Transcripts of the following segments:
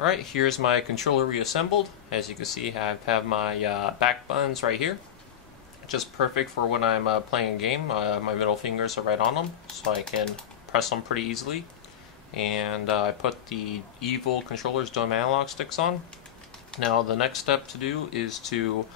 Alright, here's my controller reassembled. As you can see, I have my back buttons right here. Just perfect for when I'm playing a game. My middle fingers are right on them, so I can press them pretty easily. And I put the evil controller's doing my analog sticks on. Now the next step to do is to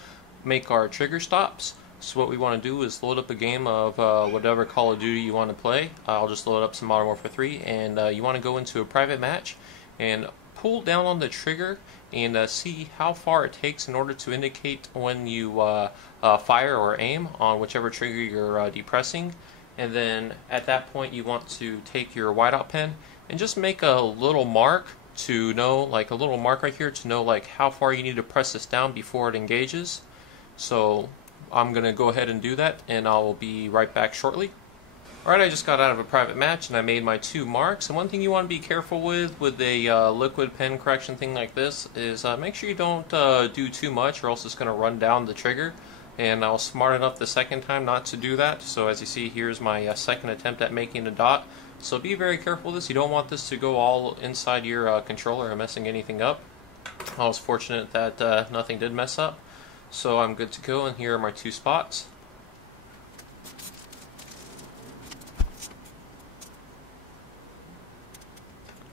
make our trigger stops. So what we want to do is load up a game of whatever Call of Duty you want to play. I'll just load up some Modern Warfare 3, and you want to go into a private match and pull down on the trigger and see how far it takes in order to indicate when you fire or aim on whichever trigger you're depressing. And then at that point you want to take your whiteout pen and just make a little mark to know, like a little mark right here to know like how far you need to press this down before it engages. So I'm going to go ahead and do that, and I'll be right back shortly. Alright, I just got out of a private match and I made my 2 marks. And one thing you want to be careful with a liquid pen correction thing like this is make sure you don't do too much, or else it's going to run down the trigger. And I was smart enough the second time not to do that. So as you see, here's my second attempt at making a dot. So be very careful with this. You don't want this to go all inside your controller and messing anything up. I was fortunate that nothing did mess up. So I'm good to go, and here are my 2 spots.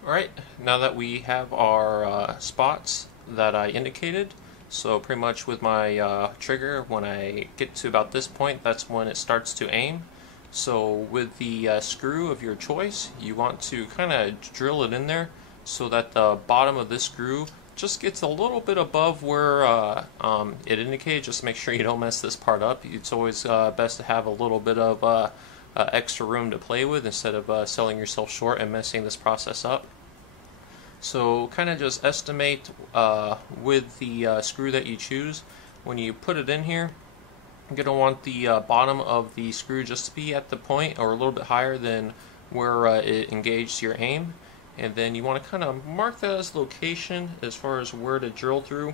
Alright, now that we have our spots that I indicated, so pretty much with my trigger, when I get to about this point, that's when it starts to aim. So with the screw of your choice, you want to kind of drill it in there so that the bottom of this screw just gets a little bit above where it indicated. Just make sure you don't mess this part up. It's always best to have a little bit of extra room to play with instead of selling yourself short and messing this process up. So kind of just estimate with the screw that you choose. When you put it in here, you're going to want the bottom of the screw just to be at the point or a little bit higher than where it engaged your aim. And then you want to kind of mark that as location as far as where to drill through.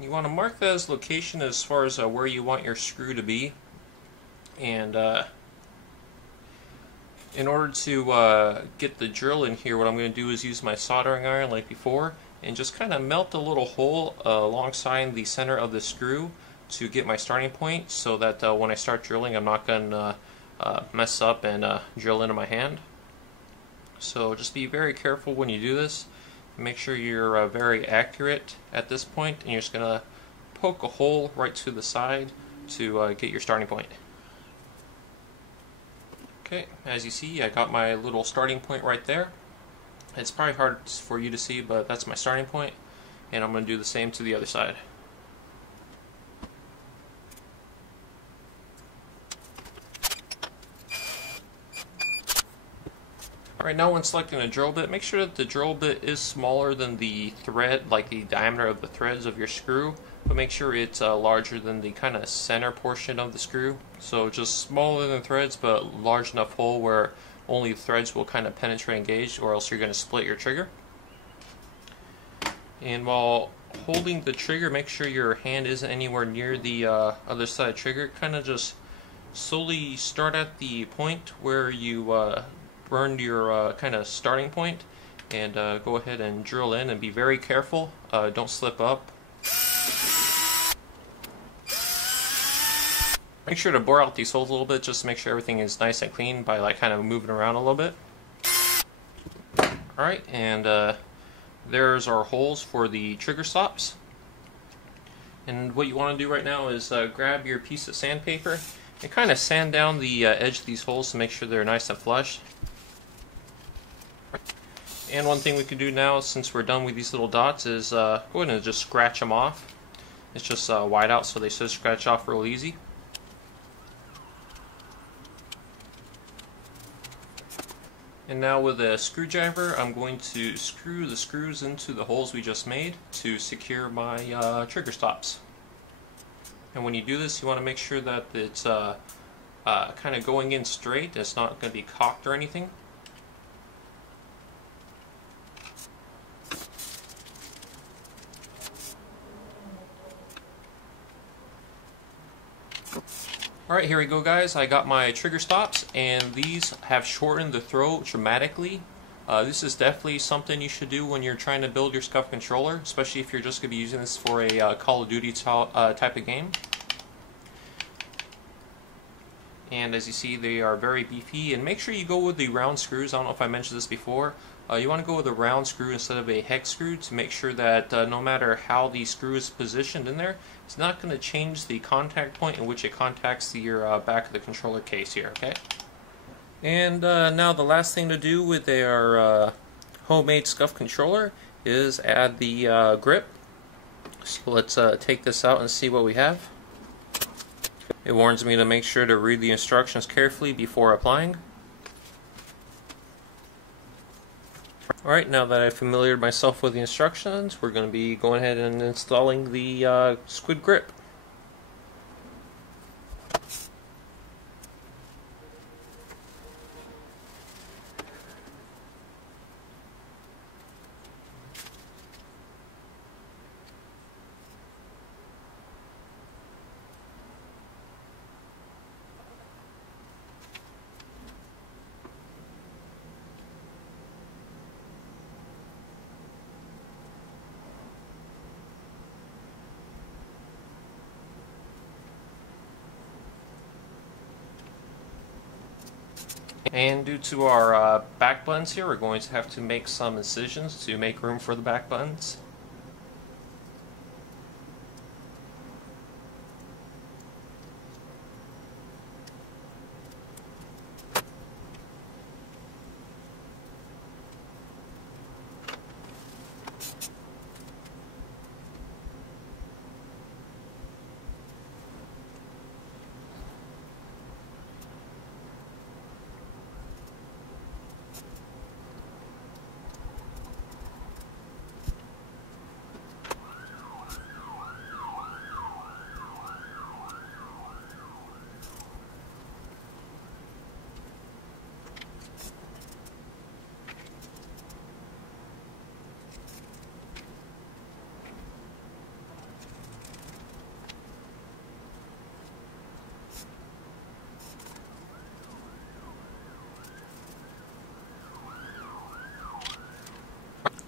You want to mark that as location as far as where you want your screw to be. And in order to get the drill in here, what I'm going to do is use my soldering iron like before and just kind of melt a little hole alongside the center of the screw to get my starting point, so that when I start drilling I'm not going to mess up and drill into my hand. So just be very careful when you do this. Make sure you're very accurate at this point, and you're just going to poke a hole right to the side to get your starting point. Okay, as you see, I got my little starting point right there. It's probably hard for you to see, but that's my starting point, and I'm going to do the same to the other side. Alright, now when selecting a drill bit, make sure that the drill bit is smaller than the thread, like the diameter of the threads of your screw, but make sure it's larger than the kind of center portion of the screw. So just smaller than threads, but large enough hole where only threads will kind of penetrate and engage, or else you're going to split your trigger. And while holding the trigger, make sure your hand isn't anywhere near the other side of the trigger. Kind of just slowly start at the point where you burned your kind of starting point, and go ahead and drill in, and be very careful. Don't slip up. Make sure to bore out these holes a little bit, just to make sure everything is nice and clean by like kind of moving around a little bit. Alright, and there's our holes for the trigger stops. And what you want to do right now is grab your piece of sandpaper and kind of sand down the edge of these holes to make sure they're nice and flush. And one thing we can do now, since we're done with these little dots, is go ahead and just scratch them off. It's just white out, so they should scratch off real easy. And now with a screwdriver, I'm going to screw the screws into the holes we just made to secure my trigger stops. And when you do this, you want to make sure that it's kind of going in straight. It's not going to be cocked or anything. Alright, here we go guys. I got my trigger stops and these have shortened the throw dramatically. This is definitely something you should do when you're trying to build your Scuf controller, especially if you're just going to be using this for a Call of Duty type of game. And as you see, they are very beefy, and make sure you go with the round screws. I don't know if I mentioned this before. You want to go with a round screw instead of a hex screw to make sure that no matter how the screw is positioned in there, it's not going to change the contact point in which it contacts your back of the controller case here, okay? And now the last thing to do with our homemade Scuf controller is add the grip. So let's take this out and see what we have. It warns me to make sure to read the instructions carefully before applying. Alright, now that I've familiarized myself with the instructions, we're going to be going ahead and installing the squid grip. And due to our back buttons here, we're going to have to make some incisions to make room for the back buttons.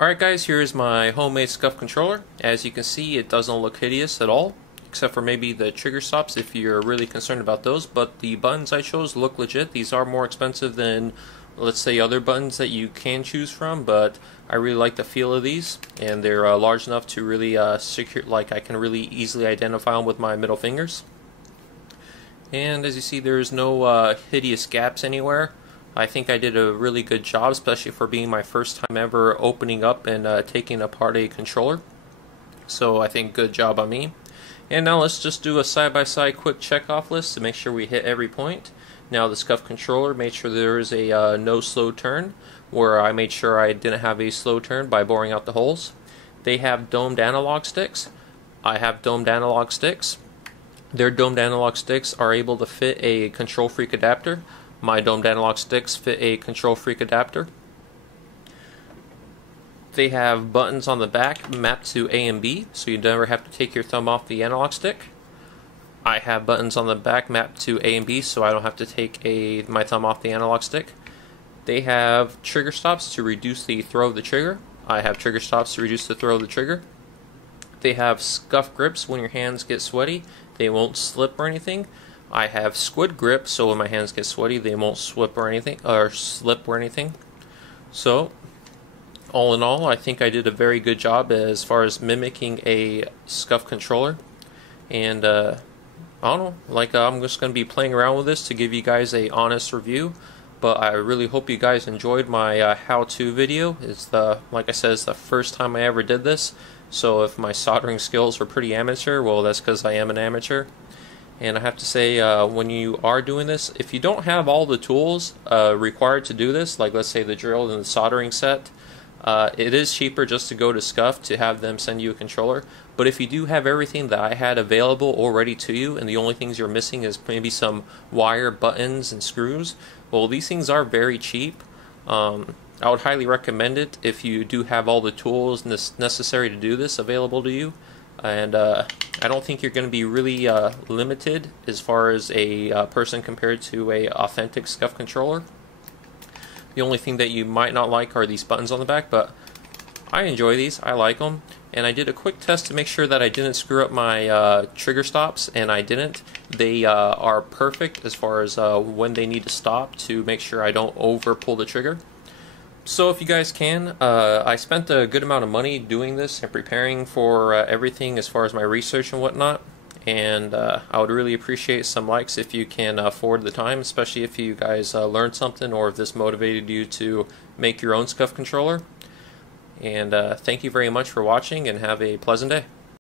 Alright guys, here's my homemade Scuf controller. As you can see, it doesn't look hideous at all, except for maybe the trigger stops if you're really concerned about those, but the buttons I chose look legit. These are more expensive than, let's say, other buttons that you can choose from, but I really like the feel of these, and they're large enough to really secure, like I can really easily identify them with my middle fingers. And as you see, there's no hideous gaps anywhere. I think I did a really good job, especially for being my first time ever opening up and taking apart a controller. So I think good job on me. And now let's just do a side-by-side quick check-off list to make sure we hit every point. Now the Scuf controller made sure there is a no slow turn, where I made sure I didn't have a slow turn by boring out the holes. They have domed analog sticks. I have domed analog sticks. Their domed analog sticks are able to fit a Control Freak adapter. My domed analog sticks fit a Control Freak adapter. They have buttons on the back mapped to A and B, so you never have to take your thumb off the analog stick. I have buttons on the back mapped to A and B, so I don't have to take my thumb off the analog stick. They have trigger stops to reduce the throw of the trigger. I have trigger stops to reduce the throw of the trigger. They have Scuf grips. When your hands get sweaty, they won't slip or anything. I have squid grip, so when my hands get sweaty, they won't slip or anything. So, all in all, I think I did a very good job as far as mimicking a Scuf controller. And I don't know, like I'm just going to be playing around with this to give you guys a honest review. But I really hope you guys enjoyed my how-to video. It's like I said, it's the first time I ever did this. So if my soldering skills were pretty amateur, well, that's because I am an amateur. And I have to say, when you are doing this, if you don't have all the tools required to do this, like let's say the drill and the soldering set, it is cheaper just to go to Scuf to have them send you a controller. But if you do have everything that I had available already to you, and the only things you're missing is maybe some wire, buttons, and screws, well, these things are very cheap. I would highly recommend it if you do have all the tools necessary to do this available to you. and I don't think you're going to be really limited as far as a person compared to a authentic Scuf controller. The only thing that you might not like are these buttons on the back, but I enjoy these. I like them. And I did a quick test to make sure that I didn't screw up my trigger stops, and I didn't. They are perfect as far as when they need to stop to make sure I don't over pull the trigger. So if you guys can, I spent a good amount of money doing this and preparing for everything as far as my research and whatnot. And I would really appreciate some likes if you can afford the time, especially if you guys learned something or if this motivated you to make your own Scuf controller. And thank you very much for watching, and have a pleasant day.